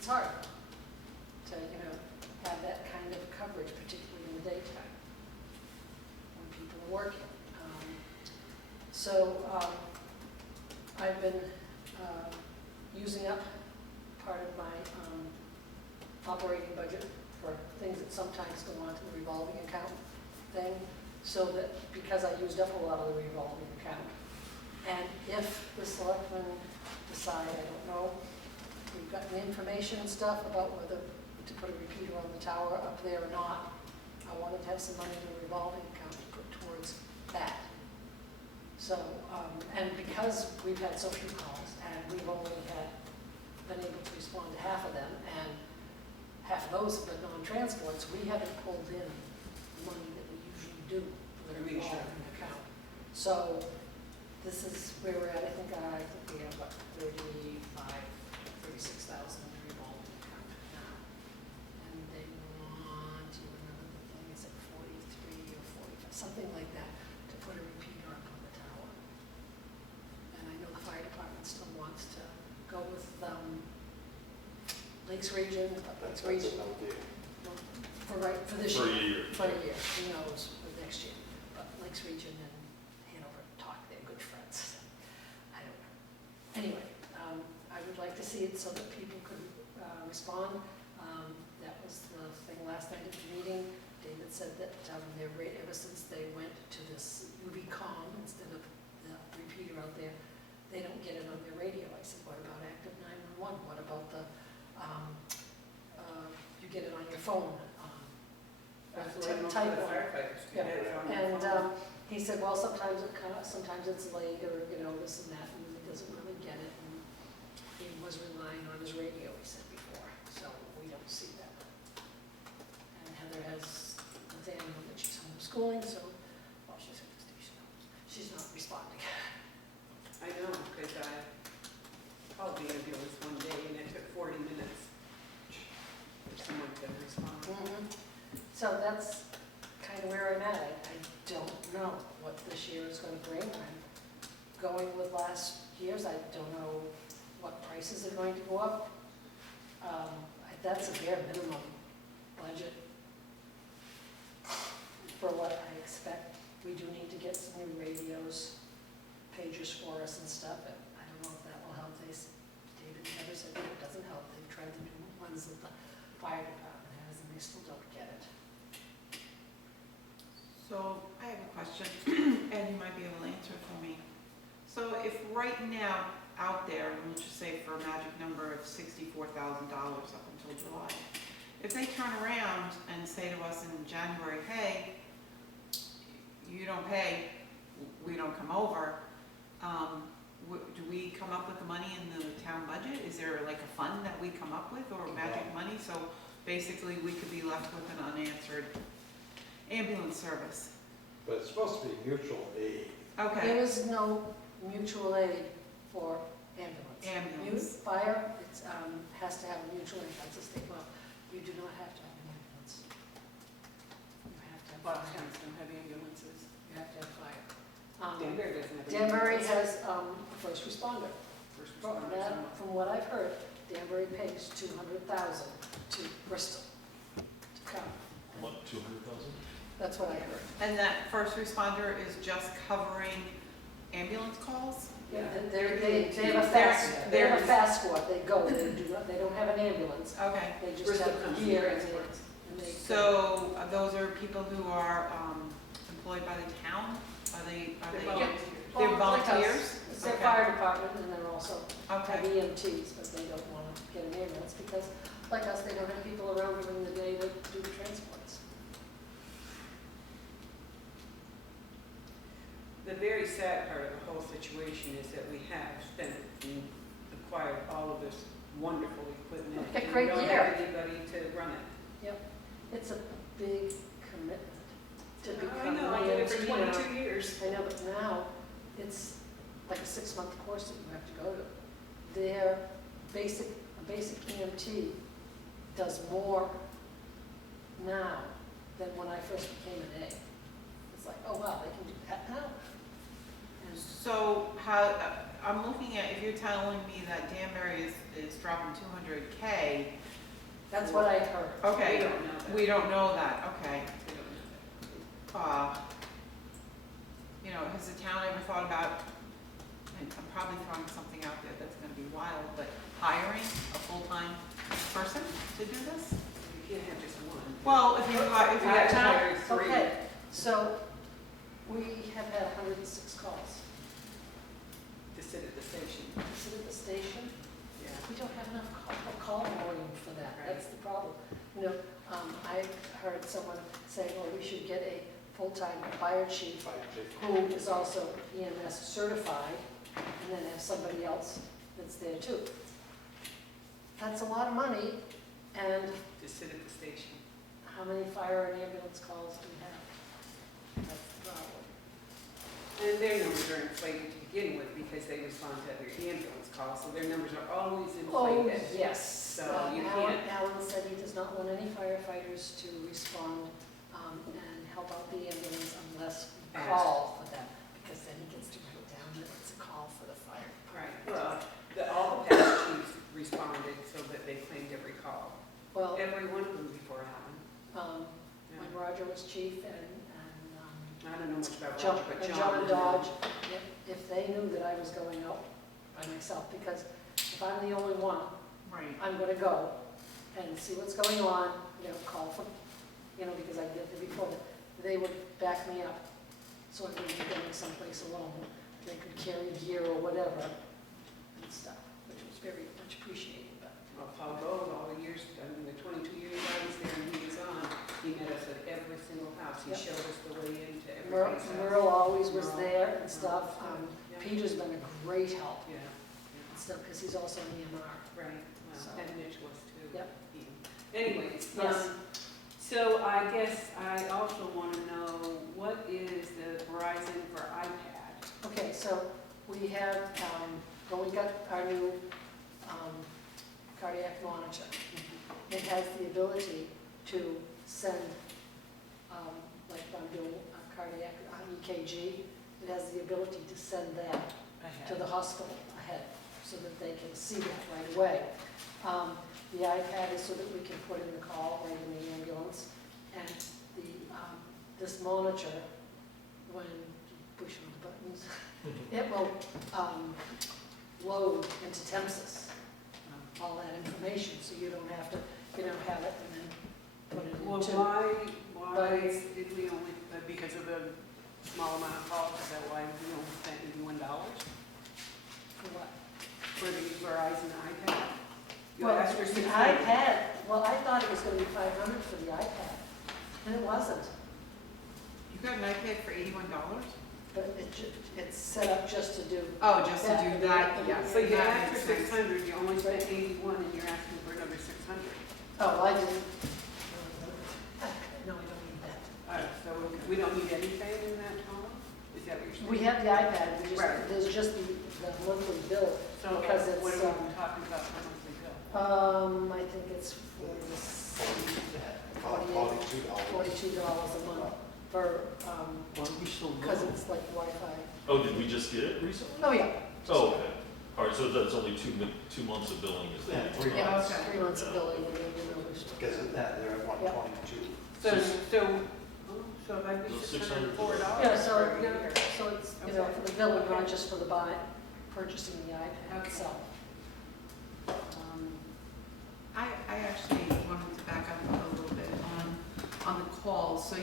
it's hard to, have that kind of coverage, particularly in the daytime when people are working. So I've been using up part of my operating budget for things that sometimes go onto the revolving account thing, so that, because I used up a lot of the revolving account. And if the selectmen decide, I don't know, we've gotten information and stuff about whether to put a repeater on the tower up there or not, I wanted to have some money in the revolving account to put towards that. So, and because we've had so few calls, and we've only been able to respond to half of them, and half of those have been non-transports, we haven't pulled in the money that we usually do for the revolving account. So this is where we're at. I think we have what, 36,000 in the revolving account now. And they want, is it 43 or 45, something like that, to put a repeater up on the tower. And I know the fire department still wants to go with Lakes Region, That's for this For a year. year. For a year, who knows, for next year. But Lakes Region and Hanover talk, they're good friends. I don't know. Anyway, I would like to see it so that people could respond. That was the thing last night at the meeting. David said that their rate, ever since they went to this UV-COM instead of the repeater out there, they don't get it on their radio. I said, what about active 911? What about the, you get it on your phone? That's the way most of type the one. firefighters do Yeah. it on their And phone. he said, well, sometimes it's late, or, this and that, and he doesn't really get it. And he was relying on his radio, he said before, so we don't see that. And Heather has Nathaniel that she's homeschooling, so, well, she's at the station, she's not responding. I know, because I called the ambulance one day and it took 40 minutes for someone to respond. So that's kind of where I'm at. I don't know what this year is going to bring. I'm going with last year's. I don't know what prices are going to go up. That's a bare minimum budget for what I expect. We do need to get some new radios, pagers for us and stuff, and I don't know if that will help. David never said that it doesn't help. They've tried the new ones that the fire department has, and they still don't get it. So I have a question, and you might be able to answer it for me. So if right now, out there, let's just say for a magic number of $64,000 up until July, if they turn around and say to us in January, hey, you don't pay, we don't come over, do we come up with the money in the town budget? Is there like a fund that we come up with, or magic money? So basically we could be left with an unanswered ambulance service. But it's supposed to be mutual aid. Okay. There is no mutual aid for ambulance. Ambulance. Fire, it has to have a mutual aid, that's a state law. You do not have to have an ambulance. You have to have Lots of fire. towns don't have ambulances. You have to have fire. Danbury doesn't have an Danbury ambulance. has a first responder. First From responders. from what I've heard, Danbury pays $200,000 to Bristol to come. What, 200,000? That's what I heard. And that first responder is just covering ambulance calls? Yeah, Yeah. they have a fast, they have a fast squad, they go, they don't have an ambulance, Okay. they just Bristol have comes a in gear and transports. they. So those are people who are employed by the town? Are they? They're Yeah. volunteers. They're Well, like us. volunteers? It's their Okay. fire department, and they're also have Okay. EMTs, but they don't want to get an ambulance because, like us, they don't have people around during the day to do the transports. The very sad part of the whole situation is that we have spent and acquired all of this wonderful equipment. Yeah, and great we don't gear. have anybody to run it. It's a big commitment to become I know, I an did it for EMT now. 22 years. I know, but now it's like a 6-month course that you have to go to. Their a basic EMT does more now than when I first became an A. It's like, oh wow, they can do that now. And So how, I'm looking at, if you're telling me that Danbury is dropping 200K. That's what I heard. Okay, We don't know that. we don't know that, okay. We don't know that. You know, has the town ever thought about, and I'm probably throwing something out there that's gonna be wild, but hiring a full-time person to do this? You can't have just one. Well, if you We have have to town, hire three. Okay, so we have had 106 calls. To sit at the station. Sit at the station, Yeah. we don't have enough call volume for that, Right. that's the problem. You know, I heard someone say, well, we should get a full-time fire chief Fire chief. who is also EMS certified, and then have somebody else that's there too. That's a lot of money, and To sit at the station. how many fire and ambulance calls do we have? That's the problem. And their numbers are inflated to begin with because they respond to other ambulance calls, so their numbers are always inflated. Yes. So you Alan said he does not want any firefighters to respond and help out the ambulance unless we call for them, because then he gets to write down that it's a call for the fire. Right, well, all the past chiefs responded so that they claimed every call. Well, Every one of them before Alan. when Roger was chief and I don't know much about John, Roger, but and John. John Dodge, if they knew that I was going out by myself, because if I'm the only one, right, I'm gonna go and see what's going on, call for, because I did it before, they would back me up. So if we were going someplace alone, they could carry gear or whatever and stuff, which was very much appreciated, but. Well, Paul Gold, all the years, I mean, the 22 years I was there and he was on, he met us at every single house. He Yep. showed us the way into everybody's house. Merle always was Merle. there and stuff. Yeah. Peter's been a great help Yeah, and stuff, because he's also an EMR. right, So. well, and Mitch was too. Yep. Anyways, Yes. so I guess I also want to know, what is the Verizon for iPad? Okay, so we have, we got our new cardiac monitor. It has the ability to send, like when I'm doing a cardiac EKG, it has the ability to send that to the hospital ahead, so that they can see that right away. The iPad is so that we can put in the call right in the ambulance, and this monitor, when you push on the buttons, it will load into Tempsys all that information, so you don't have to, have it and then put it Well, into. why But it's- did we only, because of the small amount of calls, is that why we only spent $81 For what? for the Verizon iPad? You Well, asked for the 600. iPad, well, I thought it was gonna be 500 for the iPad, and it wasn't. you got an iPad for $81? But it's set up just to do. Oh, just to that. do that, yes. So you that asked makes for sense. 600, you only spent 81, and you're asking for another 600. Oh, I didn't. No, I don't need that. So we don't need anything in that total? Is that what you're saying? We have the iPad, Right. there's just the monthly bill, So because it's, what are we talking about for monthly bill? I think it's $42. $42 a month for, Why are we so because low? it's like Wi-Fi. Oh, did we just get it recently? Oh, yeah. Oh, okay. All right, so that's only 2 months of billing is Yeah, that? 3 Yeah, months. okay. 3 months of Yeah. billing, and then Because of that, they're at 122. So that'd be So $604 Yeah, so, for a yeah, year. so it's, for the billing, not just for the purchasing the iPad Okay. itself. I actually wanted to back up a little bit on the calls. So,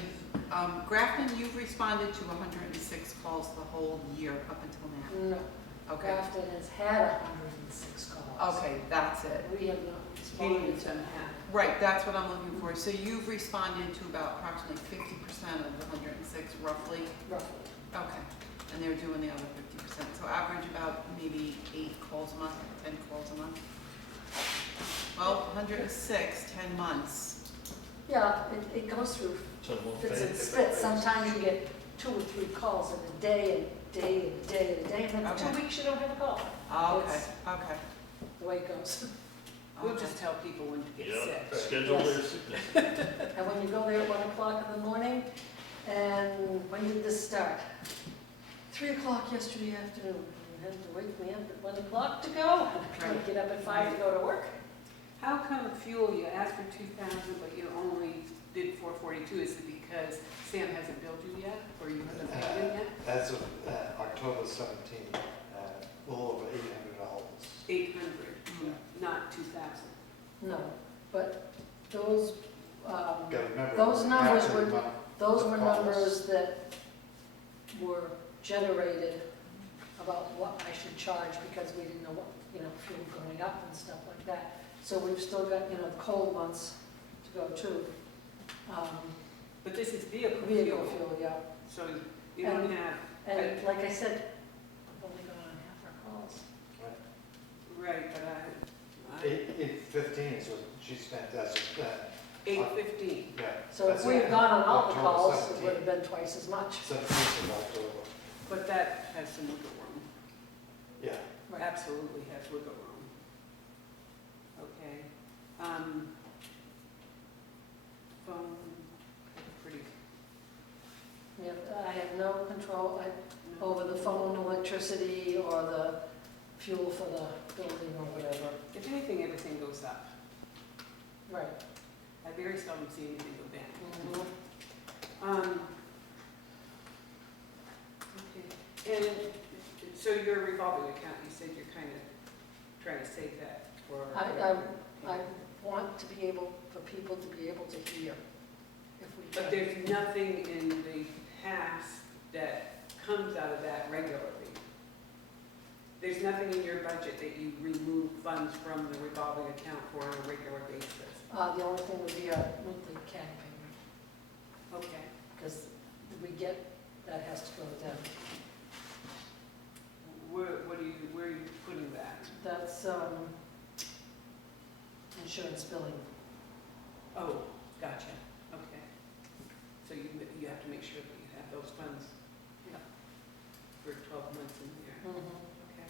Grafton, you've responded to 106 calls the whole year up until now. No, Okay, Grafton has had 106 calls. okay, that's it. We have not Meaning responded it's to unhappy. Right, that's what I'm looking for. So you've responded to about approximately 50% of the 106 roughly? roughly. Okay, and they're doing the other 50%. So average about maybe 8 calls a month, 10 calls a month? Well, 106, 10 months. Yeah, it goes through fits and spits. Sometimes you get 2 or 3 calls in a day, and day, and day, and day, and then for Okay. 2 weeks you don't have a call. Okay, It's okay. the way it goes. We'll Okay. just tell people when to get Yeah, sick. schedule their Yes. sickness. And when you go there at 1 o'clock in the morning, and when did this start? 3 o'clock yesterday afternoon. him to wake me up at 1 o'clock to go, trying to get up at 5 to go to work. How come fuel, you asked for 2,000, but you only did 442? Is it because Sam hasn't billed you yet, or you haven't paid him yet? As of October 17th, a little over $800. 800, not 2,000. No, but those, Gotta remember. those numbers after were- the month, those the were calls. numbers that were generated about what I should charge because we didn't know what, fuel going up and stuff like that. So we've still got, the cold months to go too. But this is vehicle Vehicle fuel, fuel, yeah. so you don't have, And like I said, I've only gone on half our calls. right, but I, 815 is what she spent, that's, 815. yeah. So if that's we had gone on all the October calls, it 17th. would have been twice as much. 17th of October, But that has some wiggle room. yeah. Absolutely has wiggle room. Okay. Phone, pretty, Yeah, I have no control over the phone, electricity, or the fuel for the building or whatever. if anything, everything goes up. Right. I very seldom see anything go down. Mhm. Okay, and so your revolving account, you said you're kind of trying to save that for. I want to be able, for people to be able to hear if we But can. there's nothing in the past that comes out of that regularly. There's nothing in your budget that you remove funds from the revolving account for on a regular basis. The only thing would be a monthly CAD payment, Okay. because we get, that has to go to them. Where are you putting that? That's, insurance billing. Oh, gotcha, okay. So you have to make sure that you have those funds. Yeah. For 12 months in the year. Mhm. Okay.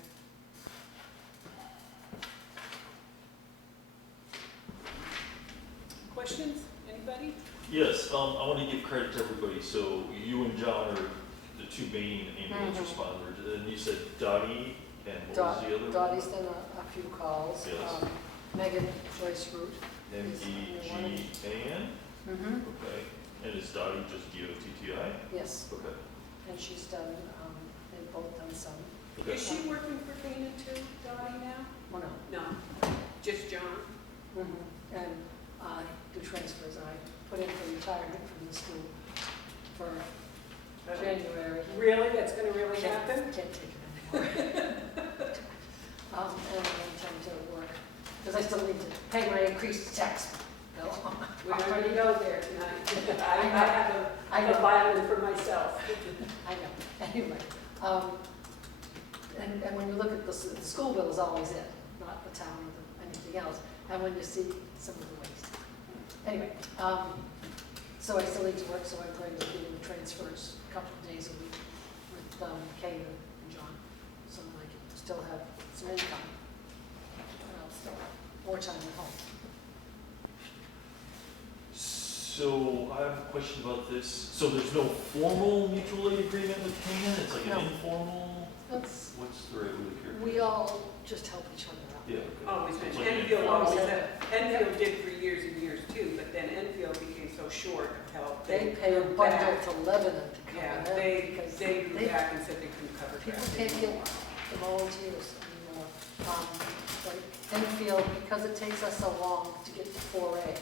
Questions, anybody? Yes, I want to give credit to everybody. So you and John are the two main ambulance Mhm. responders. And you said Dottie and what was the other one? Dottie's done a few calls. Yes. Megan Joyce Root. M-E-G-A-N? Mm-hmm. Okay. And is Dottie just D-O-T-T-I? Yes, Okay. and she's done, they've both done some, Okay. Is she working for Dana too, Dottie, now? well, no. No, just John? Mm-hmm. And I do transfers, I put in for retirement from the school for January. Really? That's gonna really happen? Can't take it anymore. And I intend to work, because I still need to pay my increased tax bill. We're not gonna go there tonight. I I have I a know. violin for myself. I know, anyway. And when you look at the school bill is always it, not the town or anything else, and when you see some of the waste. Anyway, so I still need to work, so I'm going to be doing transfers a couple of days a week with Kay and John, so that I can still have some income. And I'll still have more time at home. So I have a question about this. So there's no formal mutual aid agreement with Canaan? It's like No. an informal? That's, What's the right word here? we all just help each other out. Yeah. okay. Always It's been, like an Enfield informal- always had, Enfield did for years and years too, but then Enfield became so short of help. They pay a drew bundle back. to Lebanon to cover Yeah, them. they because drew back and said they couldn't cover People Grafton can't get anymore. the volunteers anymore. Like Enfield, because it takes us so long to get to 4A,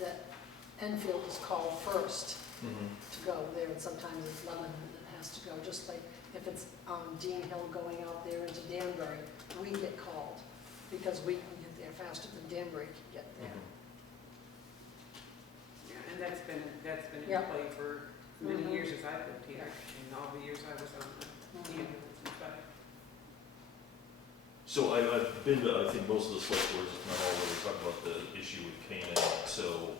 that Enfield is called first Mhm. to go there, and sometimes it's Lebanon that has to go, just like if it's Dean Hill going out there into Danbury, we get called, because we can get there faster than Danbury can get there. Mhm. Yeah, and that's been in Yeah. play for many Mhm. years as I've lived here, and all the years I was on the Mhm. ambulance and stuff. So I've been to, I think, most of the select boards, if not all, where we talk about the issue with Canaan. So,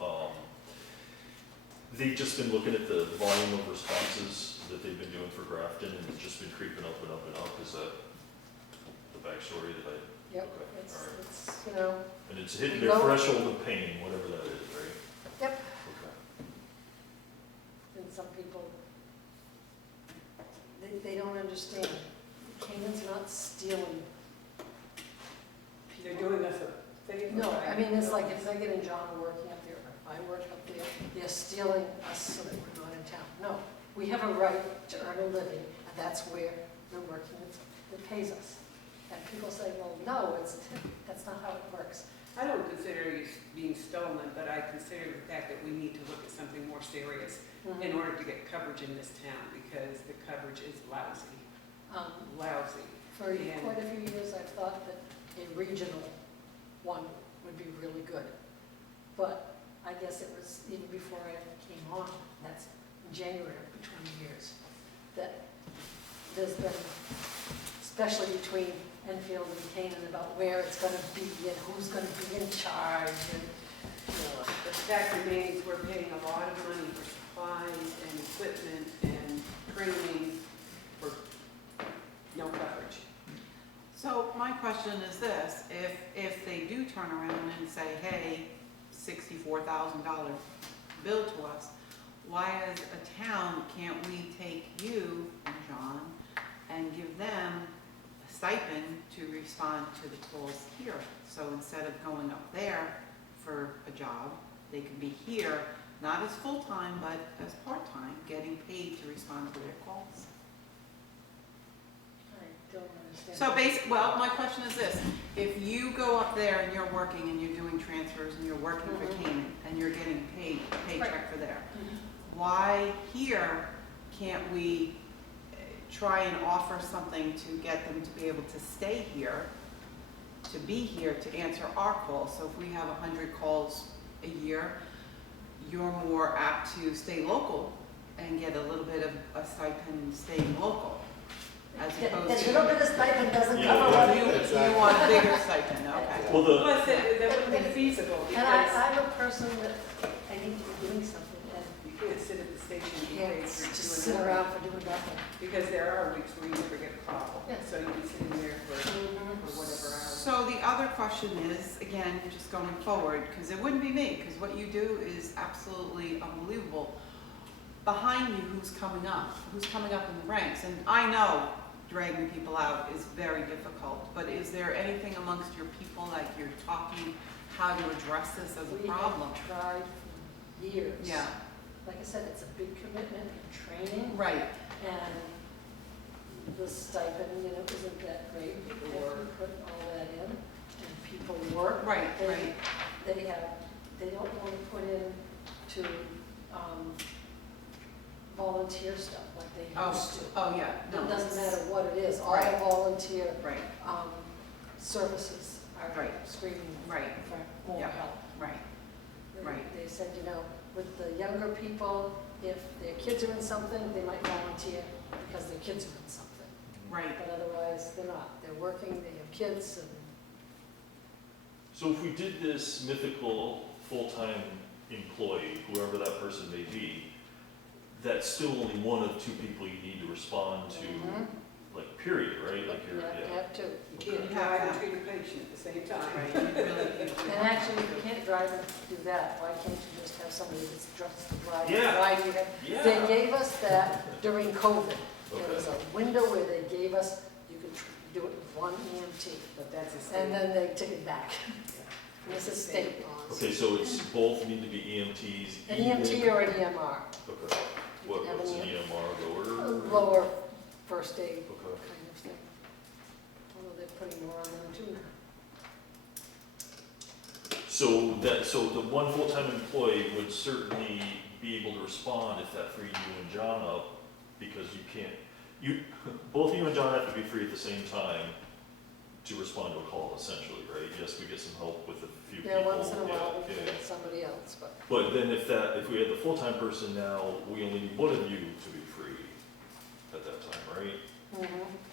they've just been looking at the volume of responses that they've been doing for Grafton, and it's just been creeping up and up and up. Is that the backstory that I, Yep, Okay, it's, all right. it's, and it's hitting We their go- threshold of pain, whatever that is, right? Yep. Okay. and some people, they don't understand. Canaan's mean, it's like if Megan and John are working up there, or if I work up there, they're stealing us so that we're not in town. No, we have a right to earn a living, and that's where we're working, that pays us. And people say, well, no, that's not how it works. I don't consider you being stolen, but I consider the fact that we need to look at something more serious in order to get coverage in this town, because the coverage is lousy, lousy. For quite a few years, I've thought that a regional one would be really good. But I guess it was even before I came on, that's in January of 20 years, that there's been, especially between Enfield and Canaan, about where it's going to be and who's going to be in charge. And, The fact remains, we're paying a lot of money for supplies and equipment and training for no coverage. So my question is this, if they do turn around and say, hey, $64,000 bill to us, why as a town can't we take you and John and give them a stipend to respond to the calls here? So instead of going up there for a job, they can be here, not as full-time, but as part-time, getting paid to respond to their calls. I don't understand. So well, my question is this, if you go up there and you're working and you're doing transfers and you're working for Canaan and you're getting paid, a paycheck for there, why here can't we try and offer something to get them to be able to stay here, to be here to answer our calls? So if we have 100 calls a year, you're more apt to stay local and get a little bit of a stipend staying local, as opposed A to. little bit of stipend doesn't Yeah, cover yeah. what You Exactly. want a bigger stipend, okay. Well, the, Plus, that wouldn't be feasible, And because I'm a person that, I need to be doing something, and you can't sit at the station and you be paid can't for just doing sit nothing. around for doing nothing. Because there are weeks where you never get a call, Yeah. so you'd be sitting there for whatever hours. So the other question is, again, just going forward, because it wouldn't be me, because what you do is absolutely unbelievable. Behind you, who's coming up in the ranks? And I know dragging people out is very difficult, but is there anything amongst your people, like you're talking, how to address this as a problem? We have tried for years. Yeah, Like I said, it's a big commitment in training, right, and the stipend, isn't that great. People put all that in, and people work. right, They- right. They don't want to put in to volunteer stuff like they used to. Oh, yeah. no, It doesn't it's- matter what it is, all Right. volunteer Right, services are Right. screaming right, for more Yeah. help. right, Right. They said, with the younger people, if their kids are in something, they might volunteer because their kids are in something. right. But otherwise, they're not. They're working, they have kids, and so if we did this mythical full-time employee, whoever that person may be, that's still only one of two people you need to respond to, like, period, right? Like you you're, have to yeah. have two. You can't drive and treat a patient at the same time. Right, you really, And actually, if you can't drive and do that, why can't you just have somebody that's dressed to drive? Yeah. Why do you have, Yeah. they gave us that during COVID. There Okay. was a window where they gave us, you could do it with one EMT, But that's a state. and then they took it back. And this is state laws. Okay, so it's both need to be EMTs. An EMT or an EMR, Okay. What's an EMR a lower? lower first aid Okay. kind of thing. Although they're putting more on them too now. So the one full-time employee would certainly be able to respond if that freed you and John up, because both you and John have to be free at the same time to respond to a call, essentially, right? Yes, we get some help with a few people. Yeah, once in a while, we yeah, can yeah. get somebody else, but. But then if we had the full-time person now, we only need one of you to be free at that time, right? And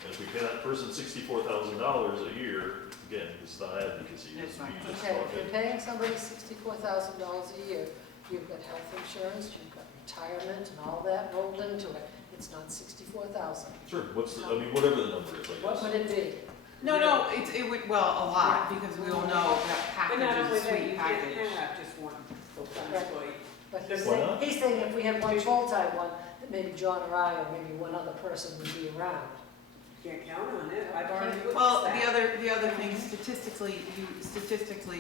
if we pay that person $64,000 a year, again, it's not advocacy, It's not. you just Okay, talk if you're it. paying somebody $64,000 a year, you've got health insurance, you've got retirement and all that rolled into it. It's not $64,000. Sure, whatever the number is, I What guess. would it be? no, it would, well, a lot, because we all know that But not package only is a that, you sweet can't package. have just one full-time Right. employee. But Why not? he's saying if we had one full-time one, that maybe John or I or maybe one other person would be around. Can't count on it, I've already witnessed Well, that. the other thing, statistically,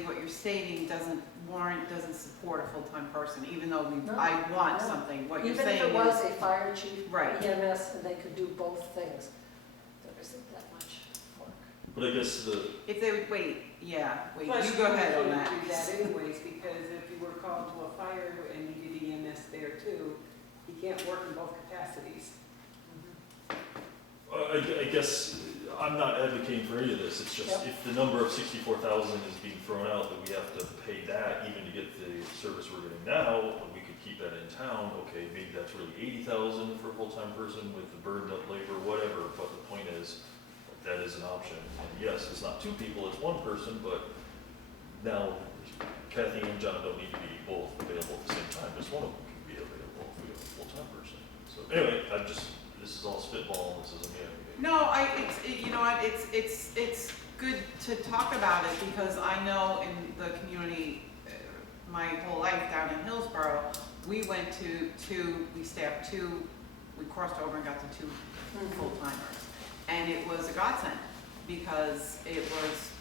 what you're stating doesn't support a full-time person, even though No, I want no. something, what you're Even if saying it was is. a fire chief, Right. EMS, and they could do both things, there isn't that much work. But I guess If they would, wait, you Plus, go ahead on can't that. do that anyways, because if you were called to a fire and you did EMS there too, you can't work in both capacities. I guess I'm not advocating for any of this, it's just Yep. if the number of 64,000 is being thrown out, that we have to pay that even to get the service we're getting now, we could keep that in town, okay, maybe that's really 80,000 for a full-time person with the burdened up labor, whatever, but the point is, that is an option. And yes, it's not two people, it's one person, but now Kathy and John don't need to be both available at the same time, just one of them can be available if we have a full-time person. So anyway, this is all spitball, this isn't me. No, you know what, it's good to talk about it, because I know in the community, my whole life down in Hillsborough, we went to we staffed two, we crossed over and got to two full-timers. And it was a godsend, because it was,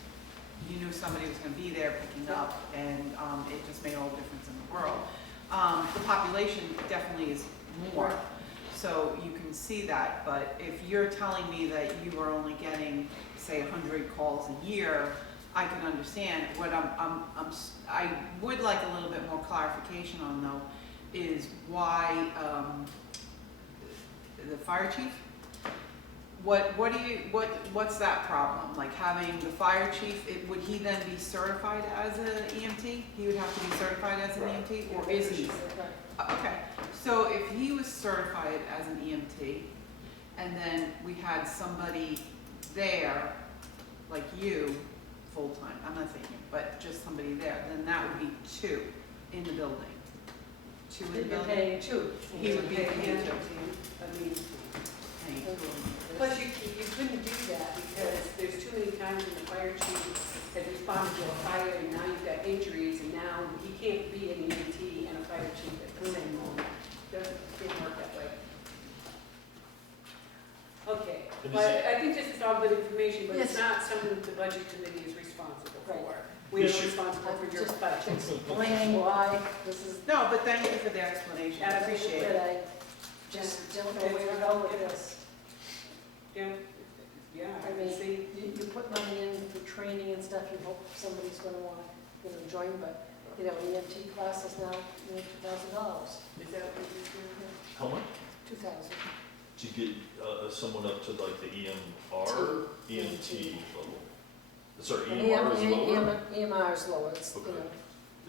you knew somebody was gonna be there picking up, and, it just made all the difference in the world. The population definitely is more, so you can see that, but if you're telling me that you are only getting, say, 100 calls a year, I can understand. What I would like a little bit more clarification on though, is why, the fire chief? What's that problem? Like having the fire chief, would he then be certified as an EMT? He would have to be certified as an Right. EMT, or is he? Okay, so if he was certified as an EMT, and then we had somebody there, like you, full-time, I'm not saying you, but just somebody there, then that would be two in the building. Two in the You'd be building? paying two. He would be paying two. I mean, Paying two of them. plus you couldn't do that because there's too many times when the fire chief has responded to a fire and now you've got injuries and now he can't be an EMT and a fire chief at the same moment. Didn't work that way. Okay, And but is it- I think this is all good information, but it's Yes. not something that the budget committee is responsible Right. for. We are Issue. responsible for your Just budget. explaining why this is, No, but thank you for the explanation, I appreciate it. that I just don't know where to go with this. Yeah, yeah, I I mean, can see. you put money in for training and stuff, you hope somebody's gonna wanna, join, but, an EMT class is now, $2,000. Is that what you're doing? How much? 2,000. To get someone up to like the EMR, EMT level? Sorry, And EMR is lower? EMR is lower, it's, Okay.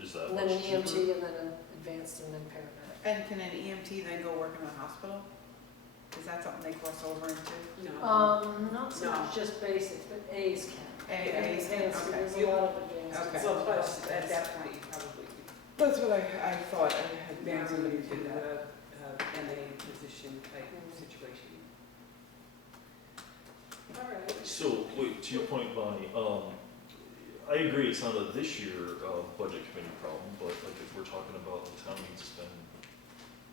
Is that and then much an cheaper? EMT, and then an advanced, and then paramedic. And can an EMT then go work in a hospital? Is that something they cross over into? No. Not so No. much just basic, but A's can. A's can, Advanced, okay. There's a lot of advanced. Okay. Well, plus, at that point, you probably That's what I thought, I had marry married them into to that. a MA position type situation. All right. So, wait, to your point, Bonnie, I agree it's not a this year budget committee problem, but like if we're talking about the town needs to spend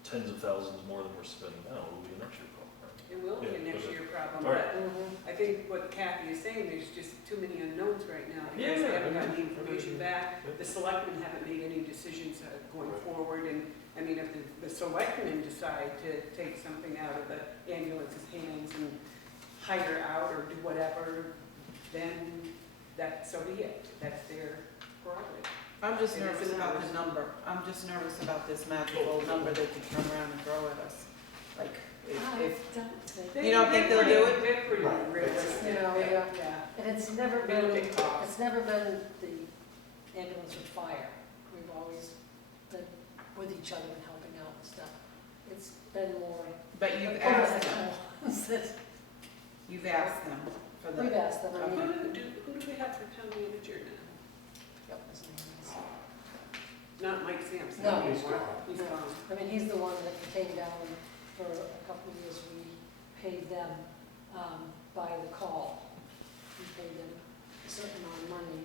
tens of thousands more than we're spending now, it will be a next year problem, right? It will be a Yeah, next okay. year problem, All right. but I think what Kathy is saying, there's just too many unknowns right now. Yeah, Because they haven't I gotten the mean, information back, the selectmen haven't made any decisions going Right. forward, and, I mean, if the selectmen decide to take something out of the ambulance's hands and hire out or do whatever, then so be it, that's their prerogative. I'm just It is nervous an about hours. the number, I'm just nervous about this magical number they could turn around and throw at us. Like, if, don't think. You don't think they'll do it? They're pretty Right. realistic. Yeah, yeah. And it's never They'll been, take costs. it's never been the ambulance or fire. We've always been with each other and helping out and stuff. It's been more. but you've like, asked them, overhead. you've asked them for We've the, asked them, I mean. Who do we have for town manager now? Yep, his name is- Not Mike Sampson No. anymore. He's gone. He's No. gone. I mean, he's the one that came down for a couple of years, we paid them by the call. We paid them a certain amount of money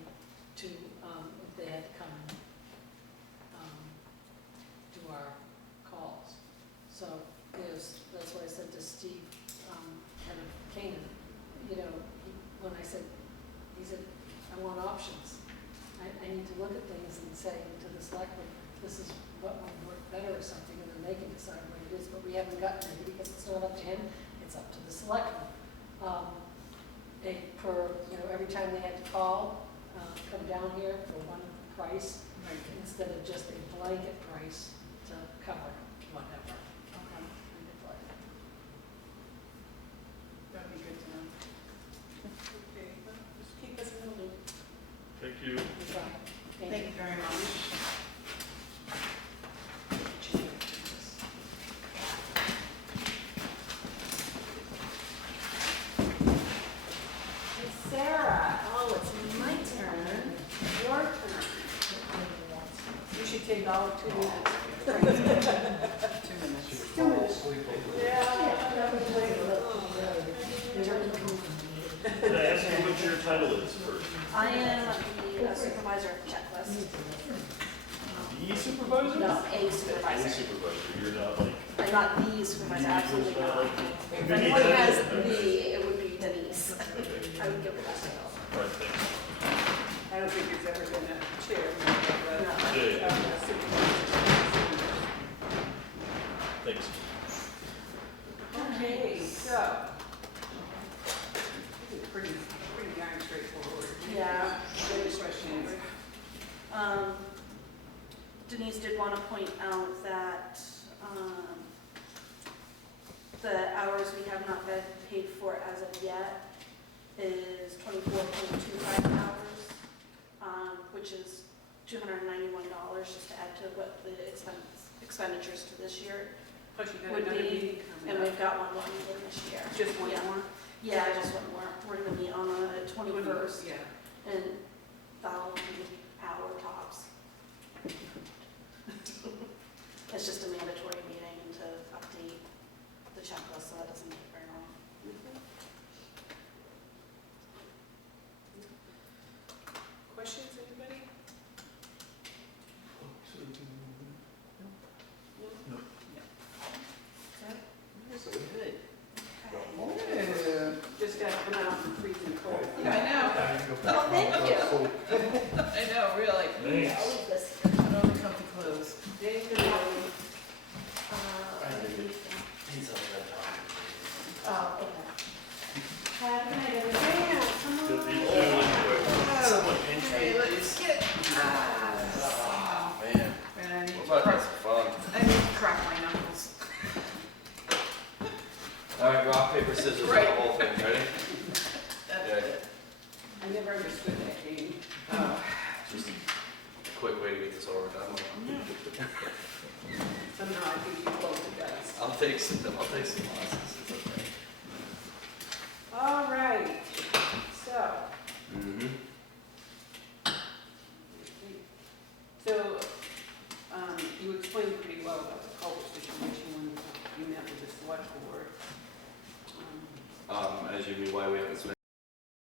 to, if they had to come do our calls. So that's what I said to Steve, head of Canaan, look at things and say to the selectmen, this is what would work better or something, and then they can decide what it is, but we haven't gotten there because it's not up to him, it's up to the selectmen. Every time they had to call, come down here for one price, instead of just a blanket price to cover whatever. Okay. That'd be good to know. Okay, well, just keep us in the loop. Thank you. We try. Thank you very much. Hey, Sarah, oh, it's my turn, your turn. You should take all of 2 minutes. 2 minutes. She would fall asleep over there. Yeah. Can I ask you what your title is first? I am the supervisor of checklist. The supervisor? No, a A supervisor. supervisor, you're not like. I'm not the supervisor, absolutely not. If Maybe anyone that has is- the, it would be Denise. Okay. I would give her that title. All right, thanks. I don't think there's ever been a chair. Yeah, yeah. Thanks. Okay, so. This is pretty darn straightforward. Yeah. Any questions? Denise did want to point out that the hours we have not been paid for as of yet is 24.25 hours, which is $291, just to add to what the expenditures to this year. Plus you got Would another be, meeting and coming we've up. got one more meeting this year. Just one Yeah. more? Yeah, just one more. We're going to meet on the 21st, Yeah. and that'll be hour tops. It's just a mandatory meeting to update the checklist, so that doesn't take very long. Questions, anybody? No. Okay. Just got to come out from freezing cold. Yeah, I know. Yeah, you can go back Oh, thank home, you. go sleep. I know, really. Thanks. I'll leave this. Put on the comfy clothes. Dave, He's oh, okay. Have a night, everybody. Good to meet you. Okay, let's get, Man, and I need to what about crack, this fun? I need to crack my knuckles. All right, rock, paper, scissors, on the Right. whole thing, ready? That's Yeah. it. I never understood that game. Oh. Just a quick way to get this over done with. Somehow I think you closed the dice. I'll take some losses, it's okay. All right, so, Mm-hmm. you explained pretty well about the culvert situation when you met with the select board. As you knew why we haven't spent